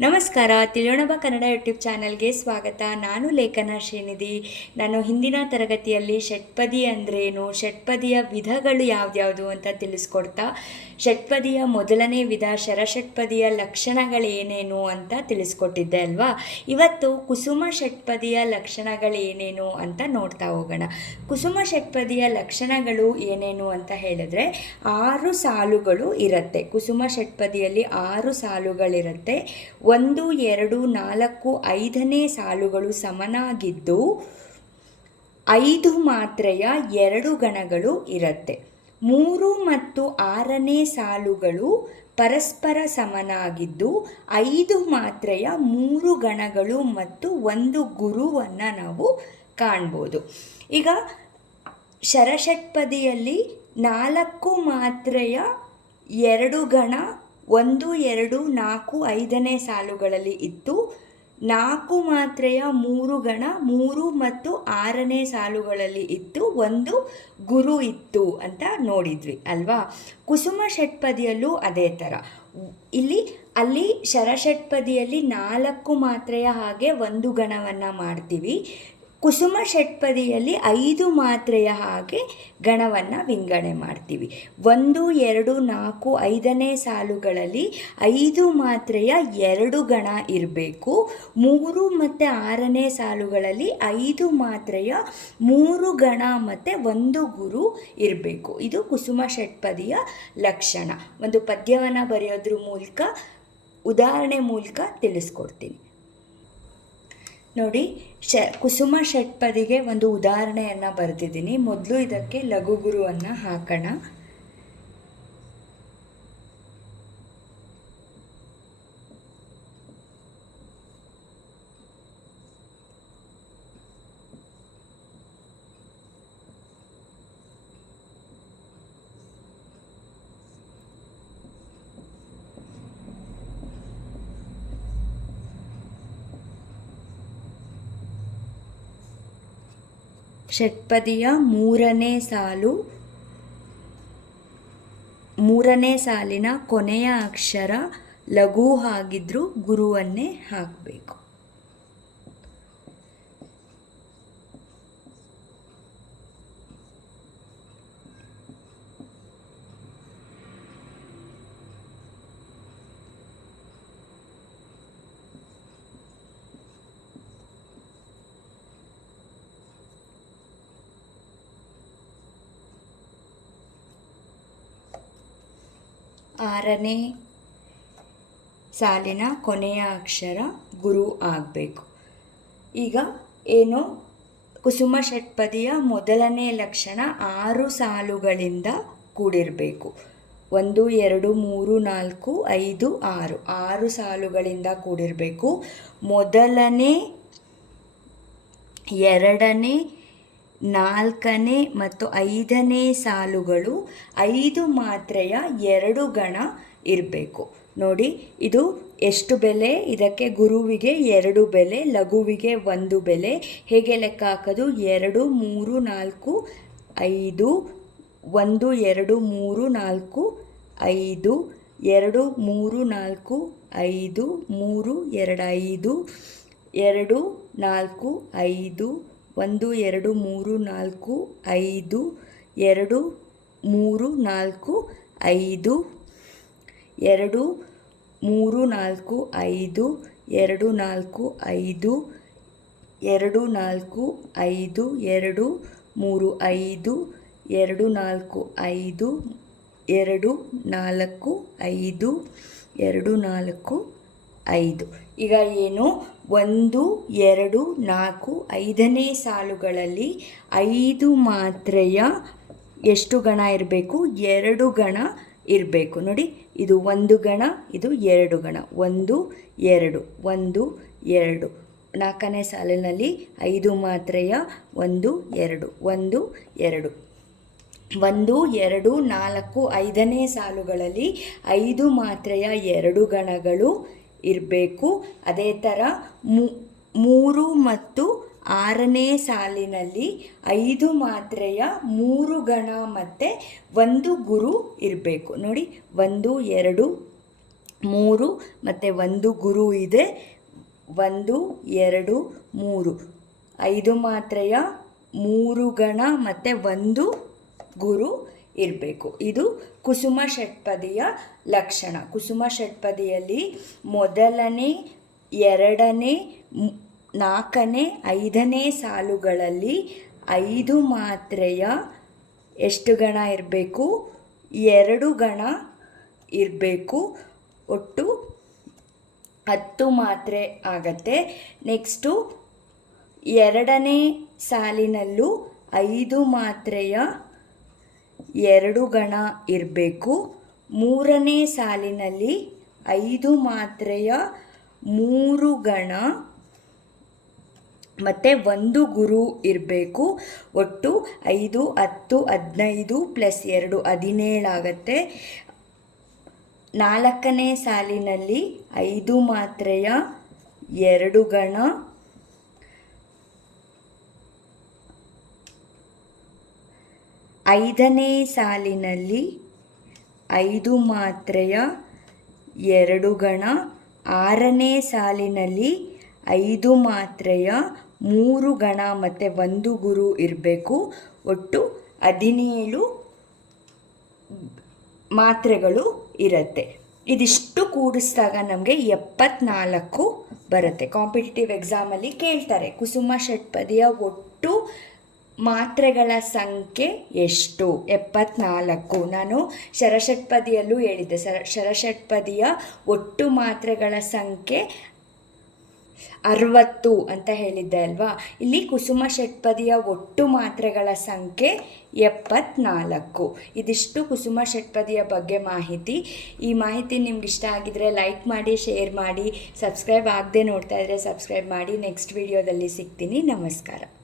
ನಮಸ್ಕಾರ ತಿಳಿಯೋಣಬ ಕನ್ನಡ ಯೂಟ್ಯೂಬ್ ಚಾನಲ್ಗೆ ಸ್ವಾಗತ. ನಾನು ಲೇಖನ ಶ್ರೀನಿಧಿ. ನಾನು ಹಿಂದಿನ ತರಗತಿಯಲ್ಲಿ ಷಟ್ಪದಿ ಅಂದ್ರೇನು? ಷಟ್ಪದಿಯ ವಿಧಗಳು ಯಾವ್ದ್ಯಾವುದು ಅಂತ ತಿಳಿಸ್ಕೊಡ್ತಾ, ಷಟ್ಪದಿಯ ಮೊದಲನೇ ವಿಧ ಶರಷಟ್ಪದಿಯ ಲಕ್ಷಣಗಳೇನೇನು ಅಂತ ತಿಳಿಸ್ಕೊಟ್ಟಿದ್ದೆ ಅಲ್ವಾ? ಇವತ್ತು ಕುಸುಮ ಷಟ್ಪದಿಯ ಲಕ್ಷಣಗಳೇನೇನು ಅಂತ ನೋಡ್ತಾ ಹೋಗೋಣ. ಕುಸುಮ ಷಟ್ಪದಿಯ ಲಕ್ಷಣಗಳು ಏನೇನು ಅಂತ ಹೇಳಿದ್ರೆ, ಆರು ಸಾಲುಗಳು ಇರುತ್ತೆ. ಕುಸುಮ ಷಟ್ಪದಿಯಲ್ಲಿ ಆರು ಸಾಲುಗಳಿರುತ್ತೆ. ಒಂದು, ಎರಡು, ನಾಲ್ಕು, ಐದನೇ ಸಾಲುಗಳು ಸಮನಾಗಿದ್ದು ಐದು ಮಾತ್ರೆಯ ಎರಡು ಗಣಗಳು ಇರುತ್ತೆ. ಮೂರು ಮತ್ತು ಆರನೇ ಸಾಲುಗಳು ಪರಸ್ಪರ ಸಮನಾಗಿದ್ದು ಐದು ಮಾತ್ರೆಯ ಮೂರು ಗಣಗಳು ಮತ್ತು ಒಂದು ಗುರುವನ್ನು ನಾವು ಕಾಣ್ಬೋದು. ಈಗ ಶರಷಟ್ಪದಿಯಲ್ಲಿ ನಾಲ್ಕು ಮಾತ್ರೆಯ ಎರಡು ಗಣ ಒಂದು, ಎರಡು, ನಾಲ್ಕು, ಐದನೇ ಸಾಲುಗಳಲ್ಲಿ ಇತ್ತು ನಾಲ್ಕು ಮಾತ್ರೆಯ ಮೂರು ಗಣ, ಮೂರು ಮತ್ತು ಆರನೇ ಸಾಲುಗಳಲ್ಲಿ ಇತ್ತು ಒಂದು ಗುರು ಇತ್ತು ಅಂತ ನೋಡಿದ್ವಿ, ಅಲ್ವಾ? ಕುಸುಮ ಷಟ್ಪದಿಯಲ್ಲೂ ಅದೇ ಥರ. ಇಲ್ಲಿ, ಅಲ್ಲಿ ಶರಷಟ್ಪದಿಯಲ್ಲಿ ನಾಲ್ಕು ಮಾತ್ರೆಯ ಹಾಗೆ ಒಂದು ಗಣವನ್ನು ಮಾಡ್ತೀವಿ. ಕುಸುಮ ಷಟ್ಪದಿಯಲ್ಲಿ ಐದು ಮಾತ್ರೆಯ ಹಾಗೆ ಗಣವನ್ನು ವಿಂಗಡಣೆ ಮಾಡ್ತೀವಿ. ಒಂದು, ಎರಡು, ನಾಲ್ಕು, ಐದನೇ ಸಾಲುಗಳಲ್ಲಿ ಐದು ಮಾತ್ರೆಯ ಎರಡು ಗಣ ಇರಬೇಕು. ಮೂರು ಮತ್ತು ಆರನೇ ಸಾಲುಗಳಲ್ಲಿ ಐದು ಮಾತ್ರೆಯ ಮೂರು ಗಣ ಮತ್ತು ಒಂದು ಗುರು ಇರಬೇಕು. ಇದು ಕುಸುಮ ಷಟ್ಪದಿಯ ಲಕ್ಷಣ. ಒಂದು ಪದ್ಯವನ್ನು ಬರೆಯೋದ್ರ ಮೂಲಕ, ಉದಾಹರಣೆ ಮೂಲಕ ತಿಳಿಸ್ಕೊಡ್ತೀನಿ. ನೋಡಿ ಶ ಕುಸುಮ ಷಟ್ಪದಿಗೆ ಒಂದು ಉದಾಹರಣೆಯನ್ನು ಬರೆದಿದ್ದೀನಿ. ಮೊದಲು ಇದಕ್ಕೆ ಲಘುಗುರುವನ್ನು ಹಾಕೋಣ. ಷಟ್ಪದಿಯ ಮೂರನೇ ಸಾಲು ಮೂರನೇ ಸಾಲಿನ ಕೊನೆಯ ಅಕ್ಷರ ಲಘು ಆಗಿದ್ರೂ ಗುರುವನ್ನೇ ಹಾಕಬೇಕು. ಆರನೇ ಸಾಲಿನ ಕೊನೆಯ ಅಕ್ಷರ ಗುರು ಆಗಬೇಕು. ಈಗ ಏನು? ಕುಸುಮ ಷಟ್ಪದಿಯ ಮೊದಲನೇ ಲಕ್ಷಣ ಆರು ಸಾಲುಗಳಿಂದ ಕೂಡಿರಬೇಕು. ಒಂದು, ಎರಡು, ಮೂರು, ನಾಲ್ಕು, ಐದು, ಆರು. ಆರು ಸಾಲುಗಳಿಂದ ಕೂಡಿರಬೇಕು. ಮೊದಲನೇ, ಎರಡನೇ ನಾಲ್ಕನೇ ಮತ್ತು ಐದನೇ ಸಾಲುಗಳು ಐದು ಮಾತ್ರೆಯ ಎರಡು ಗಣ ಇರಬೇಕು. ನೋಡಿ, ಇದು ಎಷ್ಟು ಬೆಲೆ? ಇದಕ್ಕೆ ಗುರುವಿಗೆ ಎರಡು ಬೆಲೆ, ಲಘುವಿಗೆ ಒಂದು ಬೆಲೆ. ಹೇಗೆ ಲೆಕ್ಕ ಹಾಕೋದು? ಎರಡು, ಮೂರು, ನಾಲ್ಕು, ಐದು, ಒಂದು, ಎರಡು, ಮೂರು, ನಾಲ್ಕು, ಐದು, ಎರಡು, ಮೂರು, ನಾಲ್ಕು, ಐದು, ಮೂರು, ಎರಡು, ಐದು, ಎರಡು, ನಾಲ್ಕು, ಐದು ಒಂದು, ಎರಡು, ಮೂರು, ನಾಲ್ಕು, ಐದು, ಎರಡು, ಮೂರು, ನಾಲ್ಕು, ಐದು, ಎರಡು, ಮೂರು, ನಾಲ್ಕು, ಐದು, ಎರಡು, ನಾಲ್ಕು, ಐದು, ಎರಡು, ನಾಲ್ಕು, ಐದು, ಎರಡು, ಮೂರು, ಐದು, ಎರಡು, ನಾಲ್ಕು, ಐದು, ಎರಡು, ನಾಲ್ಕು, ಐದು, ಎರಡು, ನಾಲ್ಕು ಐದು. ಈಗ ಏನು? ಒಂದು, ಎರಡು, ನಾಲ್ಕು, ಐದನೇ ಸಾಲುಗಳಲ್ಲಿ ಐದು ಮಾತ್ರೆಯ ಎಷ್ಟು ಗಣ ಇರಬೇಕು? ಎರಡು ಗಣ ಇರಬೇಕು. ನೋಡಿ, ಇದು ಒಂದು ಗಣ, ಇದು ಎರಡು ಗಣ. ಒಂದು, ಎರಡು ಒಂದು, ಎರಡು. ನಾಲ್ಕನೇ ಸಾಲಿನಲ್ಲಿ ಐದು ಮಾತ್ರೆಯ ಒಂದು, ಎರಡು ಒಂದು ಎರಡು. ಒಂದು, ಎರಡು, ನಾಲ್ಕು, ಐದನೇ ಸಾಲುಗಳಲ್ಲಿ ಐದು ಮಾತ್ರೆಯ ಎರಡು ಗಣಗಳು ಇರಬೇಕು. ಅದೇ ಥರ ಮೂರು ಮತ್ತು ಆರನೇ ಸಾಲಿನಲ್ಲಿ ಐದು ಮಾತ್ರೆಯ ಮೂರು ಗಣ ಮತ್ತು ಒಂದು ಗುರು ಇರಬೇಕು. ನೋಡಿ, ಒಂದು, ಎರಡು, ಮೂರು ಮತ್ತು ಒಂದು ಗುರು ಇದೆ. ಒಂದು, ಎರಡು, ಮೂರು. ಐದು ಮಾತ್ರೆಯ ಮೂರು ಗಣ ಮತ್ತು ಒಂದು ಗುರು ಇರಬೇಕು. ಇದು ಕುಸುಮ ಷಟ್ಪದಿಯ ಲಕ್ಷಣ. ಕುಸುಮ ಷಟ್ಪದಿಯಲ್ಲಿ ಮೊದಲನೇ, ಎರಡನೇ ನಾಲ್ಕನೇ, ಐದನೇ ಸಾಲುಗಳಲ್ಲಿ ಐದು ಮಾತ್ರೆಯ ಎಷ್ಟು ಗಣ ಇರಬೇಕು? ಎರಡು ಗಣ ಇರಬೇಕು. ಒಟ್ಟು ಹತ್ತು ಮಾತ್ರೆ ಆಗತ್ತೆ. ನೆಕ್ಸ್ಟು ಎರಡನೇ ಸಾಲಿನಲ್ಲೂ ಐದು ಮಾತ್ರೆಯ ಎರಡು ಗಣ ಇರಬೇಕು. ಮೂರನೇ ಸಾಲಿನಲ್ಲಿ ಐದು ಮಾತ್ರೆಯ ಮೂರು ಗಣ ಮತ್ತು ಒಂದು ಗುರು ಇರಬೇಕು. ಒಟ್ಟು ಐದು, ಹತ್ತು, ಹದಿನೈದು ಪ್ಲಸ್ ಎರಡು ಹದಿನೇಳಾಗತ್ತೆ ನಾಲ್ಕನೇ ಸಾಲಿನಲ್ಲಿ ಐದು ಮಾತ್ರೆಯ ಎರಡು ಗಣ ಐದನೇ ಸಾಲಿನಲ್ಲಿ ಐದು ಮಾತ್ರೆಯ ಎರಡು ಗಣ, ಆರನೇ ಸಾಲಿನಲ್ಲಿ ಐದು ಮಾತ್ರೆಯ ಮೂರು ಗಣ ಮತ್ತು ಒಂದು ಗುರು ಇರಬೇಕು. ಒಟ್ಟು ಹದಿನೇಳು ಮಾತ್ರೆಗಳು ಇರುತ್ತೆ. ಇದಿಷ್ಟು ಕೂಡಿಸಿದಾಗ ನಮಗೆ ಎಪ್ಪತ್ನಾಲ್ಕು ಬರುತ್ತೆ. ಕಾಂಪಿಟೇಟಿವ್ ಎಕ್ಸಾಮಲ್ಲಿ ಕೇಳ್ತಾರೆ. ಕುಸುಮ ಷಟ್ಪದಿಯ ಒಟ್ಟು ಮಾತ್ರೆಗಳ ಸಂಖ್ಯೆ ಎಷ್ಟು? ಎಪ್ಪತ್ನಾಲ್ಕು. ನಾನು ಶರಷಟ್ಪದಿಯಲ್ಲೂ ಹೇಳಿದ್ದೆ. ಸರ ಶರಷಟ್ಪದಿಯ ಒಟ್ಟು ಮಾತ್ರೆಗಳ ಸಂಖ್ಯೆ ಅರವತ್ತು ಅಂತ ಹೇಳಿದ್ದೆ ಅಲ್ವಾ? ಇಲ್ಲಿ ಕುಸುಮ ಷಟ್ಪದಿಯ ಒಟ್ಟು ಮಾತ್ರೆಗಳ ಸಂಖ್ಯೆ ಎಪ್ಪತ್ನಾಲ್ಕು. ಇದಿಷ್ಟು ಕುಸುಮ ಷಟ್ಪದಿಯ ಬಗ್ಗೆ ಮಾಹಿತಿ. ಈ ಮಾಹಿತಿ ನಿಮ್ಗೆ ಇಷ್ಟ ಆಗಿದ್ರೆ ಲೈಕ್ ಮಾಡಿ, ಶೇರ್ ಮಾಡಿ, ಸಬ್ಸ್ಕ್ರೈಬ್ ಆಗದೆ ನೋಡ್ತಾ ಇದ್ರೆ ಸಬ್ಸ್ಕ್ರೈಬ್ ಮಾಡಿ. ನೆಕ್ಸ್ಟ್ ವಿಡಿಯೋದಲ್ಲಿ ಸಿಗ್ತೀನಿ. ನಮಸ್ಕಾರ.